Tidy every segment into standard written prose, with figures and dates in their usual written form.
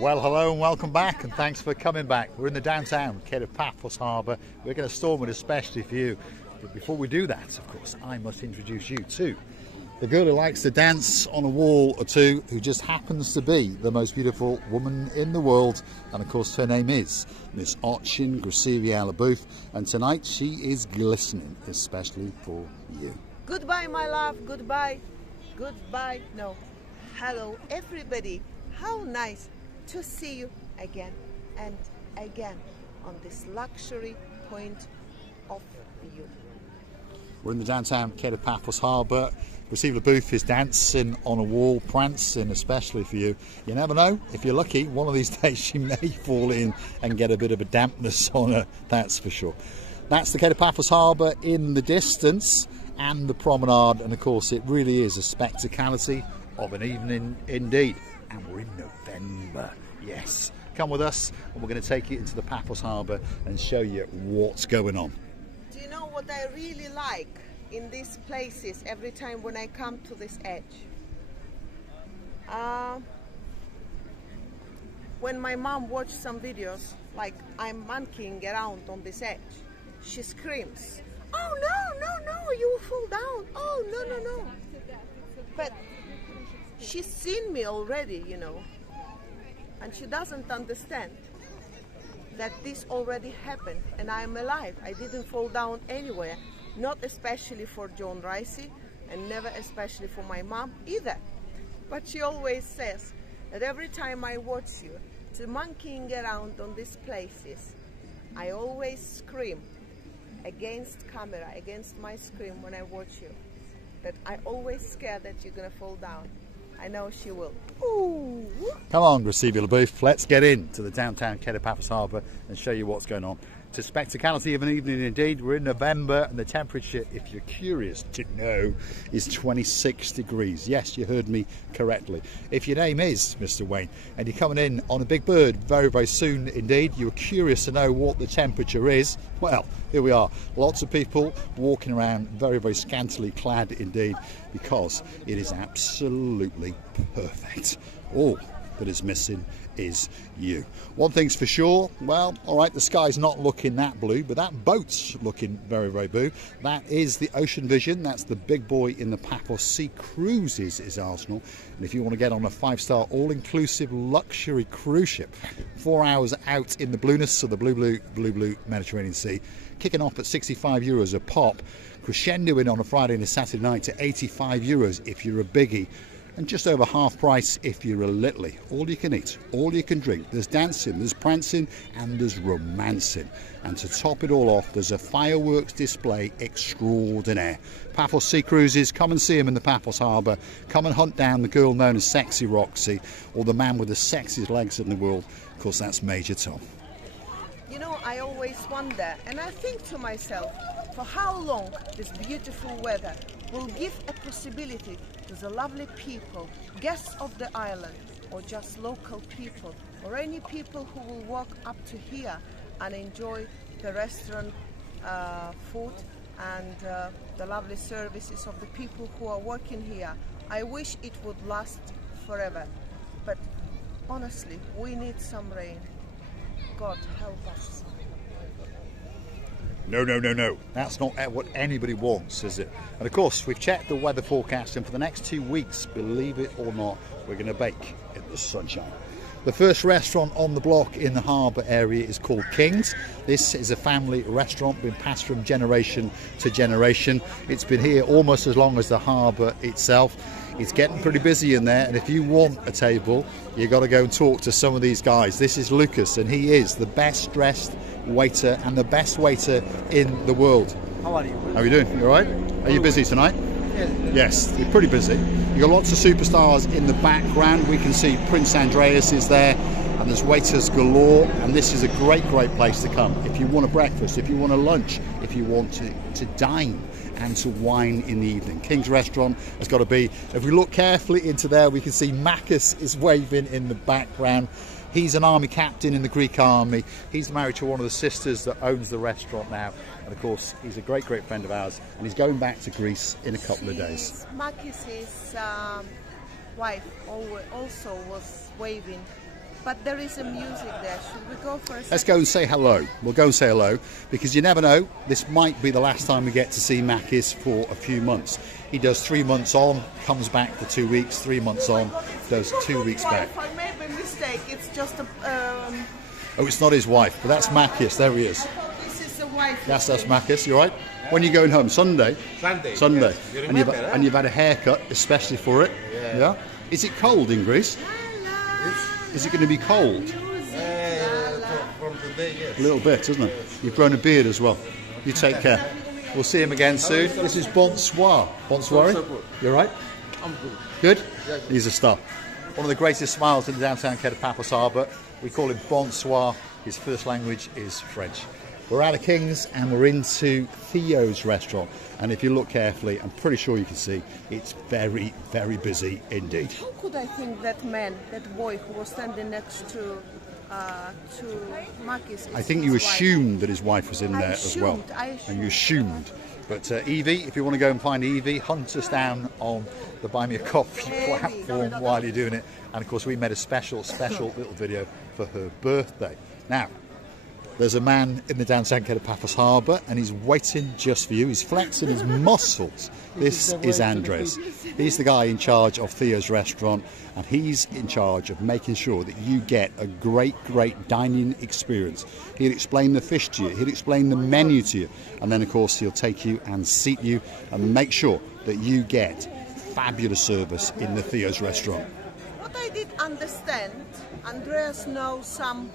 Well, hello and welcome back, and thanks for coming back. We're in the downtown Kid of Paphos Harbour. We're going to storm it especially for you. But before we do that, of course, I must introduce you to the girl who likes to dance on a wall or two, who just happens to be the most beautiful woman in the world. And of course, her name is Miss Archin Gracieviala-Booth. And tonight she is glistening, especially for you. Goodbye, my love. Goodbye. Goodbye. No. Hello, everybody. How nice to see you again and again on this luxury point of view. We're in the downtown Kid of Paphos Harbour. Gracieviala-Booth is dancing on a wall, prancing especially for you. You never know, if you're lucky, one of these days she may fall in and get a bit of a dampness on her, that's for sure. That's the Kid of Paphos Harbour in the distance and the promenade, and of course it really is a spectacality of an evening indeed. And we're in November, yes. Come with us and we're going to take you into the Paphos Harbour and show you what's going on. Do you know what I really like in these places every time when I come to this edge? When my mom watches some videos, like I'm monkeying around on this edge, she screams, "Oh no, no, no, you will fall down. Oh no, no, no." But she's seen me already, you know, and she doesn't understand that this already happened and I'm alive. I didn't fall down anywhere, not especially for John Ricey and never especially for my mom either. But she always says that every time I watch you to monkeying around on these places, I always scream against camera, against my scream when I watch you, that I always scared that you're gonna fall down. I know she will. Ooh. Come on, Gracieviala-Booth, let's get into the downtown Kid of Paphos Harbour and show you what's going on. It's a spectacality of an evening indeed. We're in November and the temperature, if you're curious to know, is 26 degrees. Yes, you heard me correctly. If your name is Mr. Wayne and you're coming in on a big bird very, very soon indeed, you're curious to know what the temperature is, well, here we are. Lots of people walking around very, very scantily clad indeed, because it is absolutely perfect. All that is missing is you. One thing's for sure, well, all right, the sky's not looking that blue, but that boat's looking very, very blue. That is the Ocean Vision. That's the big boy in the Paphos Sea Cruises is Arsenal. And if you want to get on a 5-star all-inclusive luxury cruise ship, 4 hours out in the blueness of the blue Mediterranean Sea, kicking off at €65 a pop, crescendoing on a Friday and a Saturday night to €85 if you're a biggie, and just over half price if you're a littly. All you can eat, all you can drink. There's dancing, there's prancing, and there's romancing. And to top it all off, there's a fireworks display extraordinaire. Paphos Sea Cruises, come and see them in the Paphos Harbour. Come and hunt down the girl known as Sexy Roxy, or the man with the sexiest legs in the world. Of course, that's Major Tom. You know, I always wonder, and I think to myself, for how long this beautiful weather will give a possibility to the lovely people, guests of the island, or just local people, or any people who will walk up to here and enjoy the restaurant food and the lovely services of the people who are working here. I wish it would last forever, but honestly, we need some rain. God help us. No, no, no, no. That's not what anybody wants, is it? And of course, we've checked the weather forecast, and for the next 2 weeks, believe it or not, we're going to bake in the sunshine. The first restaurant on the block in the harbour area is called King's. This is a family restaurant, been passed from generation to generation. It's been here almost as long as the harbour itself. It's getting pretty busy in there, and if you want a table, you've got to go and talk to some of these guys. This is Lucas, and he is the best dressed waiter and the best waiter in the world. How are you? How are you doing? You alright? Are you busy tonight? Yes, you're pretty busy. You've got lots of superstars in the background. We can see Prince Andreas is there, and there's waiters galore, and this is a great, great place to come if you want a breakfast, if you want a lunch, if you want to dine and to wine in the evening. King's Restaurant has got to be. If we look carefully into there, we can see Marcus is waving in the background. He's an army captain in the Greek army. He's married to one of the sisters that owns the restaurant now. And of course, he's a great, great friend of ours. And he's going back to Greece in a couple of days. Makis' wife also was waving. But there is a music there. Should we go for a second? Let's go and say hello. We'll go and say hello, because you never know. This might be the last time we get to see Makis for a few months. He does 3 months on, comes back for 2 weeks, 3 months on, does 2 weeks back. I made a mistake. It's just a... Oh, it's not his wife, but that's Makis. There he is. This is the wife. That's Makis. You all right? When are you going home? Sunday? Sunday. Yes. You And you've, remember, and you've had a haircut especially for it? Yeah. Is it cold in Greece? Is it going to be cold? From today, yes. A little bit, isn't it? You've grown a beard as well. You take care. We'll see him again soon. This is Bonsoir. Bonsoir. You all right? I'm good. Good? He's a star. One of the greatest smiles in the downtown Paphos Harbour. We call him Bonsoir. His first language is French. We're out of King's and we're into Theo's restaurant. And if you look carefully, I'm pretty sure you can see it's very, very busy indeed. How could I think that man, that boy who was standing next to Makis? I think you assumed that his wife was in there as well. I assumed. And you assumed. But Evie, if you want to go and find Evie, hunt us down on the Buy Me a Coffee platform while you're doing it. And of course, we made a special little video for her birthday. Now, there's a man in the downtown Paphos Harbour and he's waiting just for you. He's flexing his muscles. This is Andres. He's the guy in charge of Theo's restaurant, and he's in charge of making sure that you get a great, great dining experience. He'll explain the fish to you, he'll explain the menu to you, and then of course he'll take you and seat you and make sure that you get fabulous service in the Theo's restaurant. What I did understand, Andreas knows some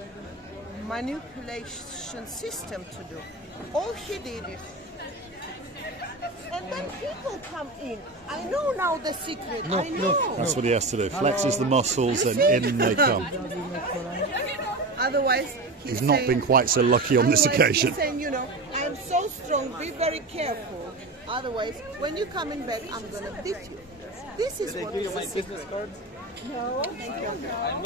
manipulation system to do. All he did is, and then people come in. I know now the secret. I know. That's what he has to do. Flexes the muscles and in they come. Otherwise, He's not been quite so lucky on this occasion. He's saying, you know, I'm so strong. Be very careful. Otherwise, when you come in back, I'm gonna beat you. This is what is the secret. No, thank you.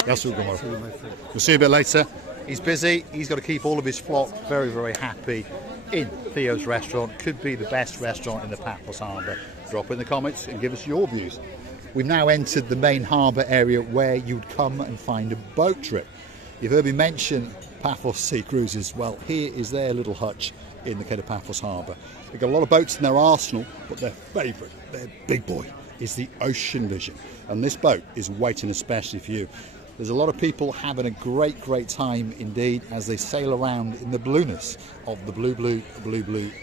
Yes, we'll see you a bit later. He's busy. He's got to keep all of his flock very, very happy in Theo's restaurant. Could be the best restaurant in the Paphos Harbour. Drop in the comments and give us your views. We've now entered the main harbour area where you'd come and find a boat trip. You've heard me mention Paphos Sea Cruises. Well, here is their little hutch in the Paphos Harbour. They've got a lot of boats in their arsenal, but their favourite, their big boy, is the Ocean Vision. And this boat is waiting especially for you. There's a lot of people having a great, great time indeed as they sail around in the blueness of the blue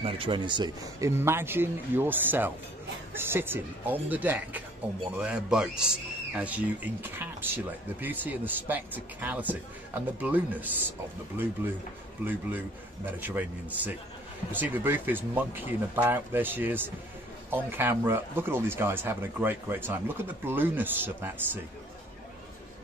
Mediterranean Sea. Imagine yourself sitting on the deck on one of their boats as you encapsulate the beauty and the spectacality and the blueness of the blue Mediterranean Sea. You see the booth is monkeying about. There she is on camera. Look at all these guys having a great, great time. Look at the blueness of that sea.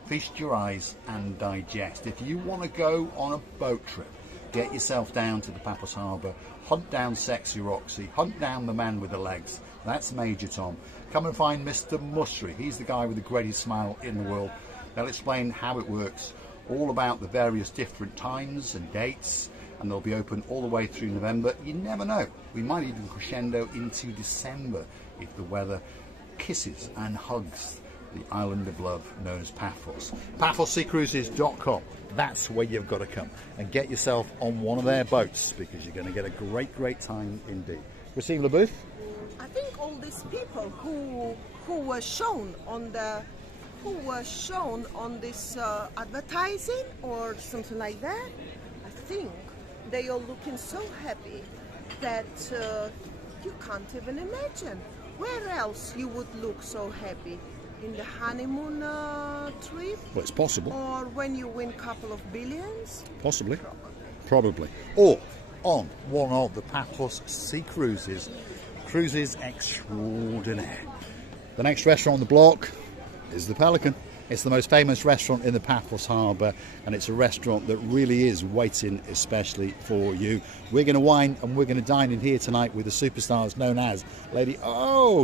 Feast your eyes and digest. If you want to go on a boat trip, get yourself down to the Paphos Harbour, hunt down Sexy Roxy, hunt down the man with the legs. That's Major Tom. Come and find Mr. Musri. He's the guy with the greatest smile in the world. They'll explain how it works, all about the various different times and dates, and they'll be open all the way through November. You never know. We might even crescendo into December if the weather kisses and hugs the island of love known as Paphos. PaphosSeaCruises.com. That's where you've got to come and get yourself on one of their boats, because you're going to get a great, great time indeed. Receive the booth. I think all these people who were shown on this advertising or something like that, I think they are looking so happy that you can't even imagine where else you would look so happy. In the honeymoon trip? Well, it's possible. Or when you win a couple of billions? Possibly. Probably. Or on one of the Paphos Sea Cruises. Cruises extraordinaire. The next restaurant on the block is the Pelican. It's the most famous restaurant in the Paphos Harbour, and it's a restaurant that really is waiting especially for you. We're going to wine and we're going to dine in here tonight with the superstars known as Lady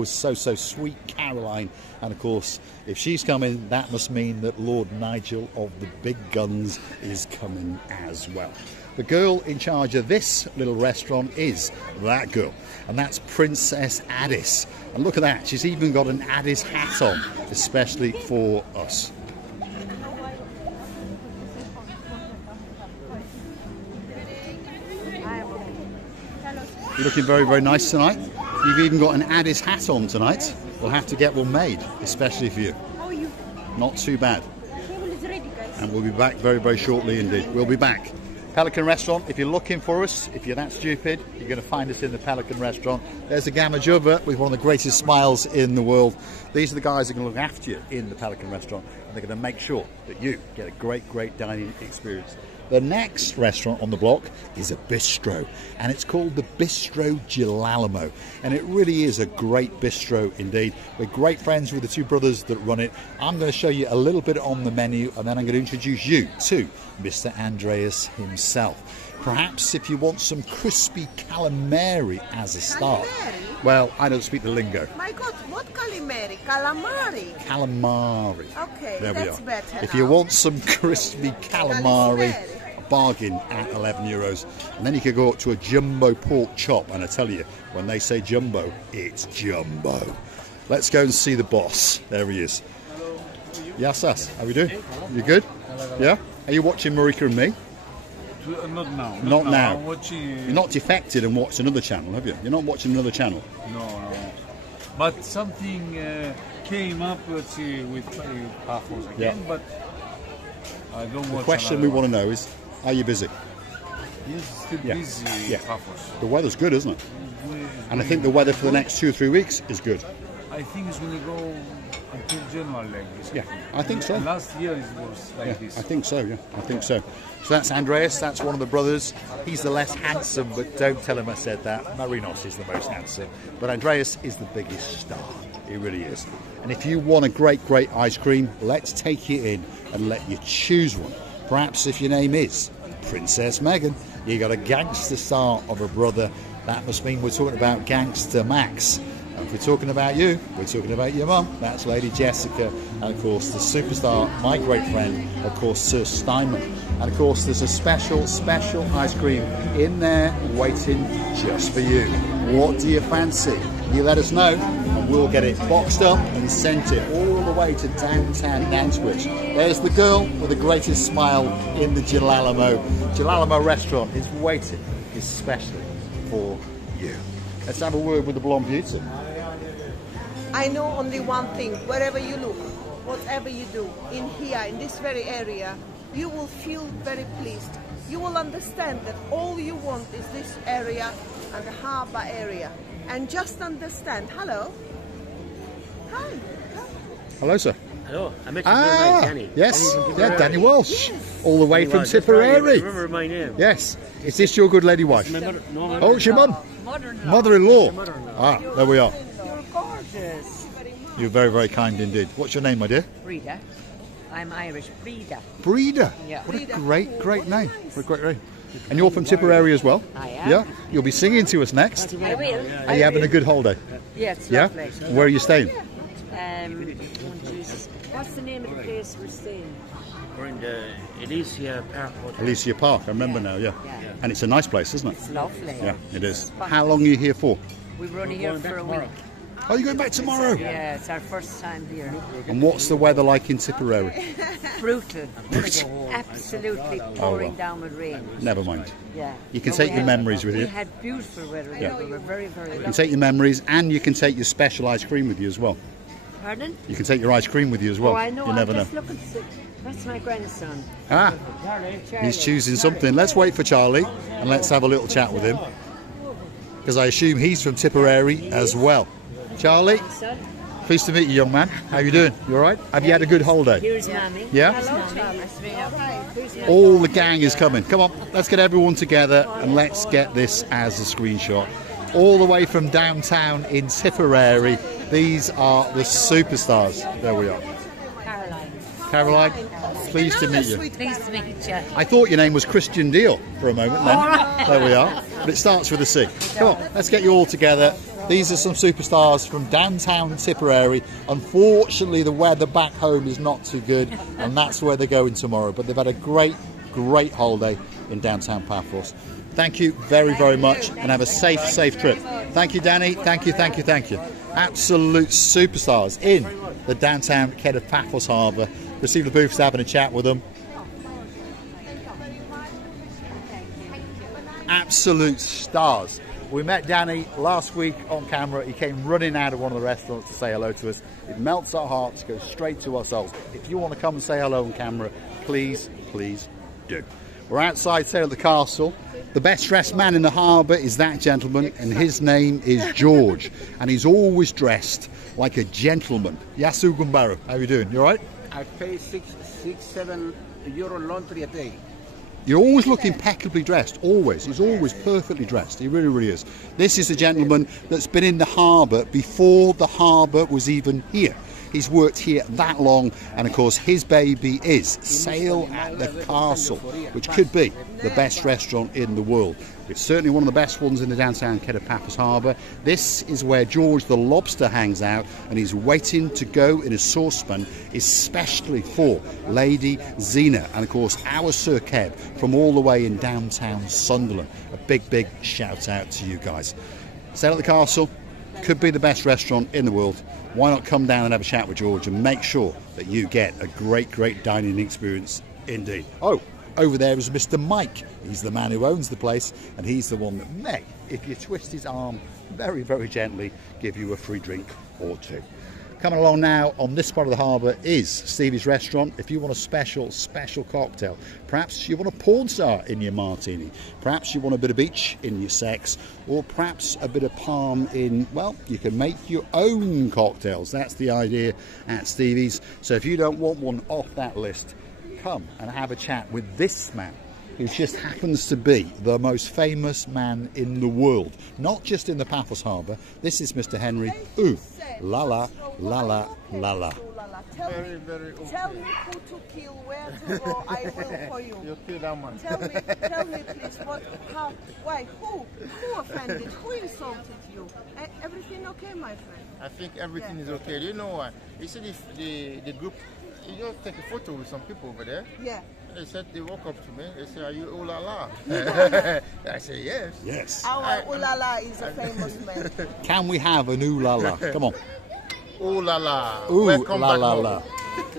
so sweet Caroline. And of course, if she's coming, that must mean that Lord Nigel of the Big Guns is coming as well. The girl in charge of this little restaurant is that girl, and that's Princess Addis. And look at that, she's even got an Addis hat on, especially for us. You're looking very, very nice tonight. You've even got an Addis hat on tonight. We'll have to get one made, especially for you. Not too bad. And we'll be back very, very shortly indeed. We'll be back. Pelican Restaurant, if you're looking for us, if you're that stupid, you're going to find us in the Pelican Restaurant. There's a Gamma Jubba with one of the greatest smiles in the world. These are the guys who are going to look after you in the Pelican Restaurant, and they're going to make sure that you get a great, great dining experience. The next restaurant on the block is a bistro, and it's called the Bistro Girolamo, and it really is a great bistro indeed. We're great friends with the two brothers that run it. I'm going to show you a little bit on the menu, and then I'm going to introduce you to Mr. Andreas himself. Perhaps if you want some crispy calamari as a start. Calamari? Well, I don't speak the lingo. My God, what calamari? Calamari. Calamari. Okay, there that's we are. better. If you want some crispy calamari, bargain at €11, and then you could go up to a jumbo pork chop, and I tell you, when they say jumbo, it's jumbo. Let's go and see the boss. There he is. Yes, how are we doing? You good? Yeah? Are you watching Marika and me? Not now. Not now. I'm watching... You're not defected and watched another channel, have you? You're not watching another channel? No. But something came up with Paphos again, but I don't watch. The question we want to know is, are you busy? Yes, still busy. Paphos. The weather's good, isn't it? And I think the weather for the next 2 or 3 weeks is good. I think it's going to go until January like this. Yeah, I think so. Last year it was like this. I think so, yeah. I think so. So that's Andreas, that's one of the brothers. He's the less handsome, but don't tell him I said that. Marinos is the most handsome. But Andreas is the biggest star. He really is. And if you want a great, great ice cream, let's take you in and let you choose one. Perhaps if your name is Princess Megan, you got a gangster star of a brother. That must mean we're talking about Gangster Max. And if we're talking about you, we're talking about your mum. That's Lady Jessica. And of course, the superstar, my great friend, of course, Sir Steinman. And of course, there's a special, special ice cream in there waiting just for you. What do you fancy? You let us know, and we'll get it boxed up and sent it all the way to downtown Nantwich. There's the girl with the greatest smile in the Girolamo. Girolamo restaurant is waiting especially for you. Let's have a word with the blonde beauty. I know only one thing. Wherever you look, whatever you do, in here, in this very area, you will feel very pleased. You will understand that all you want is this area and the harbour area. And just understand. Hello. Hi. Hello, sir. Hello, I met you with Danny. Yes, Danny Danny Walsh. Yes. All the way Danny from Walsh, that's right, Tipperary. you remember my name. Yes. Is this your good lady wife? My mother, no, my Oh, it's your mum? Mother-in-law. Mother-in-law. mother-in-law. Ah, there we are. You're gorgeous. You're very, very kind indeed. What's your name, my dear? Frida. I'm Irish. Frida. Breeder. Yeah. What a Frida. great, great What name. nice. What a great name. And you're from Tipperary as well? I am. Yeah. You'll be singing to us next. I will. Are you having a good holiday? Yeah, it's Yeah? lovely. Where are you staying? Oh, Jesus. What's the name of the place we're staying? We're in the Elysia Park Hotel. Elysia Park, I remember now, yeah. Yeah. And it's a nice place, isn't it? It's lovely. Yeah, it is. How long are you here for? We were only here for a week. Oh, you're going back tomorrow? Yeah, it's our first time here. And what's the weather like in Tipperary? Brutal. Absolutely pouring down with rain. Never mind. Yeah. You can But take we your had- memories with We you. had beautiful weather. Yeah. We were very, very You can lucky. take your memories, and you can take your special ice cream with you as well. Pardon? You can take your ice cream with you as well. Oh, I know. You never I'm know. just looking to see. That's my grandson. Ah, Charlie. he's choosing something. Let's wait for Charlie, and let's have a little chat with him. Because I assume he's from Tipperary as well. Charlie, Son, pleased to meet you, young man. How you doing? You all right? Have you had a good holiday? here's Mammy. Yeah? Hello, Charlie. All the gang is coming. Come on, let's get everyone together and let's get this as a screenshot. All the way from downtown in Tipperary, these are the superstars. There we are. Caroline. Caroline, pleased to meet you. Pleased to meet you. I thought your name was Christian Deal for a moment then. There we are. But it starts with a C. Come on, let's get you all together. These are some superstars from downtown Tipperary. Unfortunately, the weather back home is not too good, and that's where they're going tomorrow. But they've had a great holiday in downtown Paphos. Thank you very, very much, and have a safe trip. Thank you, Danny. Thank you. Absolute superstars in the downtown Ked of Paphos Harbour. Received the booths, having a chat with them. Absolute stars. We met Danny last week on camera. He came running out of one of the restaurants to say hello to us. It melts our hearts, goes straight to our souls. If you want to come and say hello on camera, please do. We're outside Sail at the Castle. The best dressed man in the harbour is that gentleman, and his name is George. And he's always dressed like a gentleman. Yasu Gumbaro, how are you doing? You all right? I pay 7 euro laundry a day. You always look impeccably dressed, always. He's always perfectly dressed. He really is. This is a gentleman that's been in the harbour before the harbour was even here. He's worked here that long, and of course his baby is Sail at the Castle, which could be the best restaurant in the world. It's certainly one of the best ones in the downtown Ked of Paphos Harbour. This is where George the Lobster hangs out, and he's waiting to go in a saucepan especially for Lady Zena, and of course our Sir Keb from all the way in downtown Sunderland. A big shout out to you guys. Sail at the Castle could be the best restaurant in the world. Why not come down and have a chat with George and make sure that you get a great dining experience indeed. Oh, over there is Mr. Mike. He's the man who owns the place, and he's the one that may, if you twist his arm very gently, give you a free drink or two. Coming along now on this part of the harbour is Stevie's Restaurant. If you want a special cocktail, perhaps you want a porn star in your martini, perhaps you want a bit of beach in your sex, or perhaps a bit of palm in, well, you can make your own cocktails. That's the idea at Stevie's. So if you don't want one off that list, come and have a chat with this man, who just happens to be the most famous man in the world, not just in the Paphos Harbour. This is Mr. Henry. Ooh, la la. Tell me who to kill, where to go, I will for you. You kill that man. Tell me please, why, who offended, who insulted you? Everything okay, my friend? I think everything is okay. You know what? You see the group, you just take a photo with some people over there. Yeah. They said, they walk up to me, they say, are you ooh la la? I say, yes. Yes. Our ooh la la is a famous man. Can we have an ooh la la? Come on. Ooh la la. Ooh Welcome la back la home. la.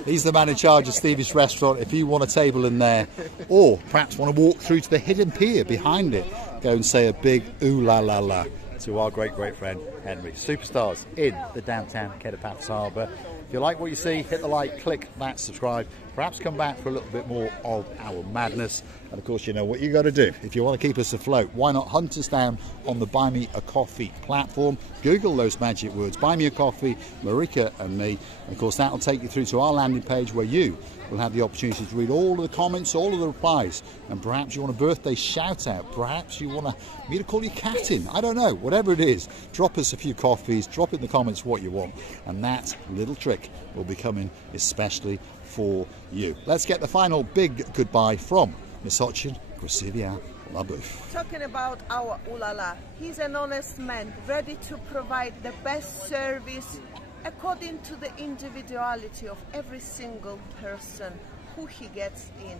He's the man in charge of Stevie's Restaurant. If you want a table in there, or perhaps want to walk through to the hidden pier behind it, go and say a big ooh la la la to our great friend Henry. Superstars in the downtown Ked of Paphos Harbour. If you like what you see, hit the like, click that subscribe. Perhaps come back for a little bit more of our madness. And of course, you know what you got to do. If you want to keep us afloat, why not hunt us down on the Buy Me a Coffee platform? Google those magic words, Buy Me a Coffee, Marika and me. And of course, that'll take you through to our landing page, where you will have the opportunity to read all of the comments, all of the replies. And perhaps you want a birthday shout out. Perhaps you want me to call your cat in. I don't know. Whatever it is, drop us a few coffees, drop in the comments what you want. And that little trick will be coming especially for you. Let's get the final big goodbye from Miss Hotchin. Gracivia Labouf. Talking about our ooh la la, he's an honest man, ready to provide the best service according to the individuality of every single person who he gets in.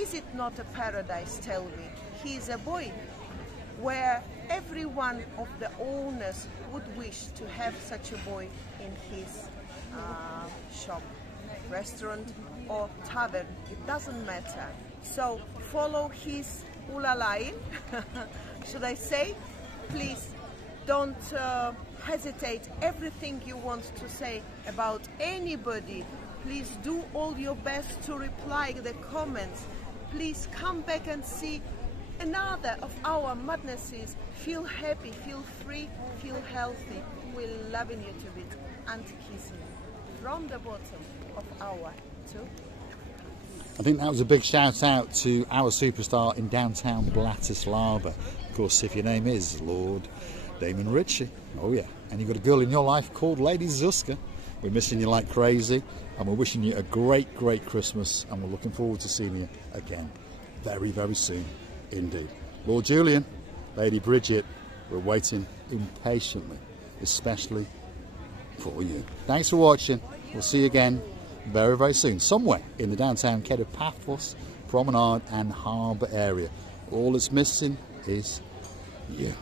Is it not a paradise, tell me? He is a boy where every one of the owners would wish to have such a boy in his shop, restaurant or tavern, it doesn't matter. So follow his ooh la la in, should I say? Please don't hesitate. Everything you want to say about anybody, please do all your best to reply the comments. Please come back and see another of our madnesses. Feel happy, feel free, feel healthy. We're loving you to bits and kissing you from the bottom of our two. I think that was a big shout out to our superstar in downtown Bratislava. Of course, if your name is Lord Damon Ritchie, oh yeah, and you've got a girl in your life called Lady Zuska, We're missing you like crazy, and we're wishing you a great, great Christmas, and we're looking forward to seeing you again very, very soon indeed. Lord Julian, Lady Bridget, we're waiting impatiently, especially for you. Thanks for watching. We'll see you again very, very soon, somewhere in the downtown Paphos Promenade and Harbour area. All it's missing is you.